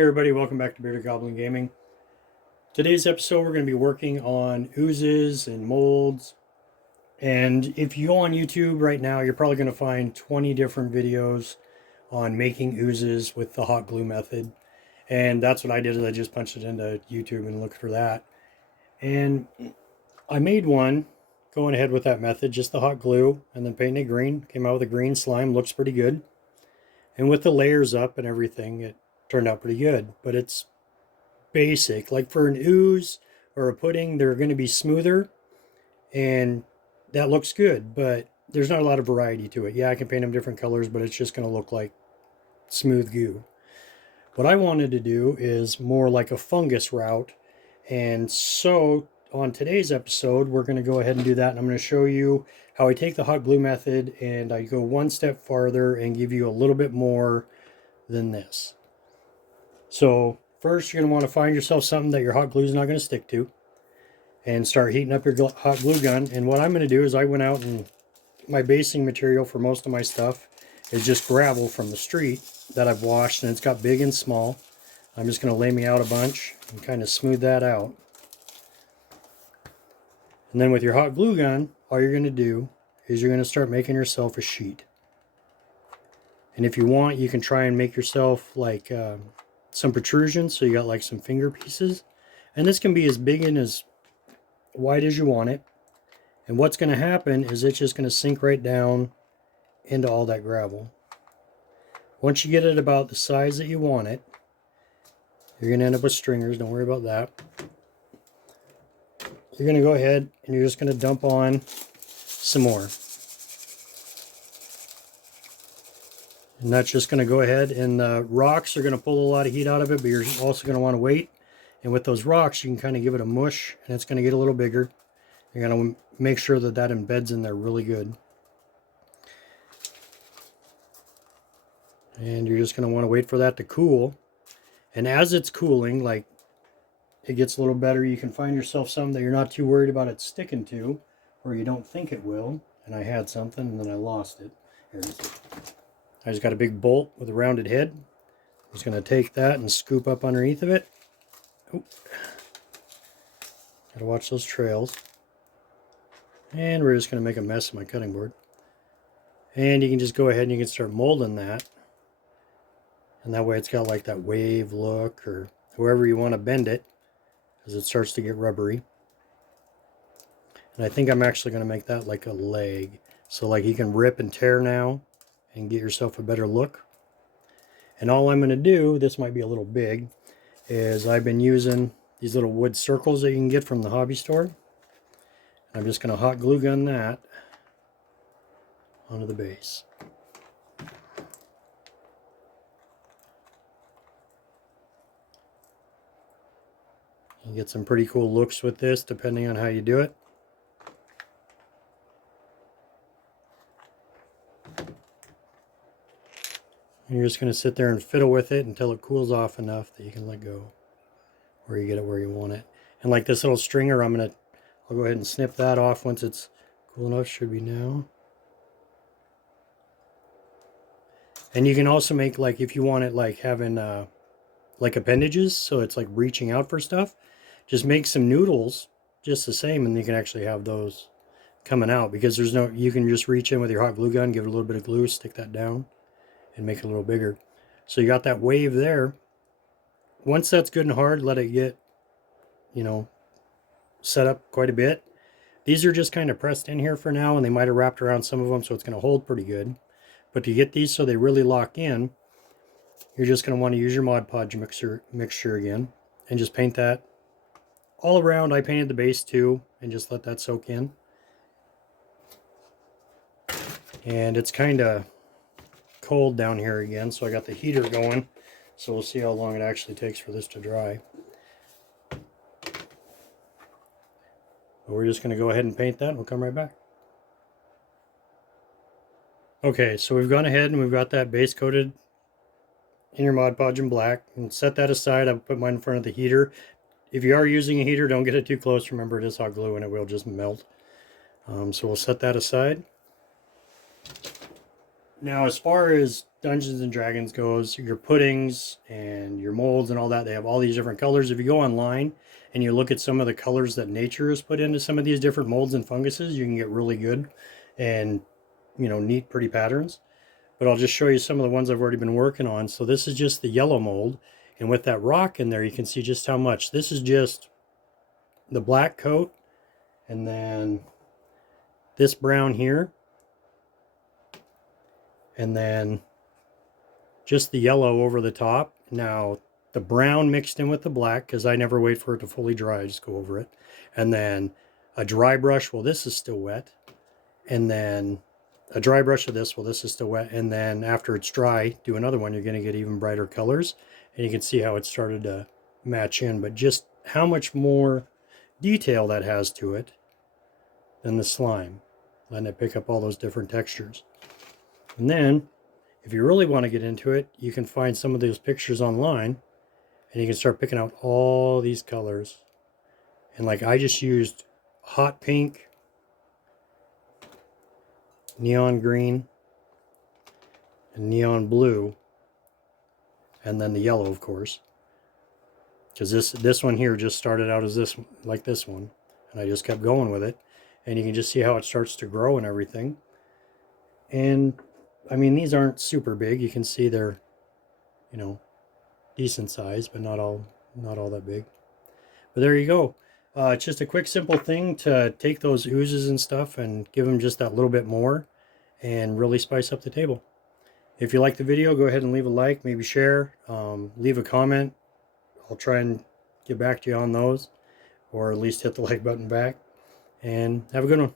Hey everybody, welcome back to Bearded Goblin Gaming. Today's episode we're going to be working on oozes and molds. And if you go on YouTube right now, you're probably going to find 20 different videos on making oozes with the hot glue method. And that's what I did, is I just punched it into YouTube and looked for that. And I made one going ahead with that method, just the hot glue and then painting it green. Came out with a green slime, looks pretty good. And with the layers up and everything, it turned out pretty good. But it's basic. Like for an ooze or a pudding, they're going to be smoother and that looks good, but there's not a lot of variety to it. Yeah, I can paint them different colors, but it's just going to look like smooth goo. What I wanted to do is more like a fungus route. And so on today's episode, we're going to go ahead and do that. And I'm going to show you how I take the hot glue method and I go one step farther and give you a little bit more than this. So first, you're going to want to find yourself something that your hot glue is not going to stick to and start heating up your hot glue gun. And what I'm going to do is I went out and my basing material for most of my stuff is just gravel from the street that I've washed, and it's got big and small. I'm just going to lay me out a bunch and kind of smooth that out. And then with your hot glue gun, all you're going to do is you're going to start making yourself a sheet. And if you want, you can try and make yourself like some protrusions, so you got like some finger pieces. And this can be as big and as wide as you want it. And what's going to happen is it's just going to sink right down into all that gravel. Once you get it about the size that you want it, you're going to end up with stringers. Don't worry about that. You're going to go ahead and you're just going to dump on some more. And that's just going to go ahead, and the rocks are going to pull a lot of heat out of it, but you're also going to want to wait. And with those rocks, you can kind of give it a mush, and it's going to get a little bigger. You're going to make sure that that embeds in there really good. And you're just going to want to wait for that to cool. And as it's cooling, like it gets a little better, you can find yourself something that you're not too worried about it sticking to, or you don't think it will. And I had something, and then I lost it. Here it is. I just got a big bolt with a rounded head. I'm just going to take that and scoop up underneath of it. Oh. Gotta watch those trails. And we're just going to make a mess of my cutting board. And you can just go ahead and you can start molding that. And that way it's got like that wave look, or however you want to bend it, as it starts to get rubbery. And I think I'm actually going to make that like a leg. So like you can rip and tear now and get yourself a better look. And all I'm going to do, this might be a little big, is I've been using these little wood circles that you can get from the hobby store. I'm just going to hot glue gun that onto the base. You get some pretty cool looks with this depending on how you do it. And you're just going to sit there and fiddle with it until it cools off enough that you can let go, or you get it where you want it. And like this little stringer, I'll go ahead and snip that off once it's cool enough. Should be now. And you can also make, like, if you want it like having like appendages, so it's like reaching out for stuff, just make some noodles just the same, and you can actually have those coming out, because there's no, you can just reach in with your hot glue gun, give it a little bit of glue, stick that down, and make it a little bigger. So you got that wave there. Once that's good and hard, let it get, you know, set up quite a bit. These are just kind of pressed in here for now, and they might have wrapped around some of them, so it's going to hold pretty good. But to get these so they really lock in, you're just going to want to use your Mod Podge mixture again, and just paint that all around. I painted the base too, and just let that soak in. And it's kind of cold down here again, so I got the heater going, so we'll see how long it actually takes for this to dry. But we're just going to go ahead and paint that, and we'll come right back. Okay, so we've gone ahead and we've got that base coated in your Mod Podge in black, and set that aside. I'll put mine in front of the heater. If you are using a heater, don't get it too close. Remember, it is hot glue and it will just melt. So we'll set that aside. Now, as far as Dungeons and Dragons goes, your puddings and your molds and all that, they have all these different colors. If you go online and you look at some of the colors that nature has put into some of these different molds and funguses, you can get really good and, neat, pretty patterns. But I'll just show you some of the ones I've already been working on. So this is just the yellow mold. And with that rock in there, you can see just how much. This is just the black coat, and then this brown here, and then just the yellow over the top. Now, the brown mixed in with the black, because I never wait for it to fully dry, I just go over it. And then a dry brush, well, this is still wet. And then a dry brush of this, well, this is still wet. And then after it's dry, do another one, you're going to get even brighter colors. And you can see how it started to match in, but just how much more detail that has to it than the slime, letting it pick up all those different textures. And then, if you really want to get into it, you can find some of those pictures online, and you can start picking out all these colors. And like I just used hot pink, neon green, and neon blue, and then the yellow, of course. Because this one here just started out as this one, and I just kept going with it. And you can just see how it starts to grow and everything. And I mean, these aren't super big. You can see they're, decent size, but not all that big. But there you go. It's just a quick, simple thing to take those oozes and stuff and give them just that little bit more and really spice up the table. If you like the video, go ahead and leave a like, maybe share, leave a comment. I'll try and get back to you on those, or at least hit the like button back. And have a good one.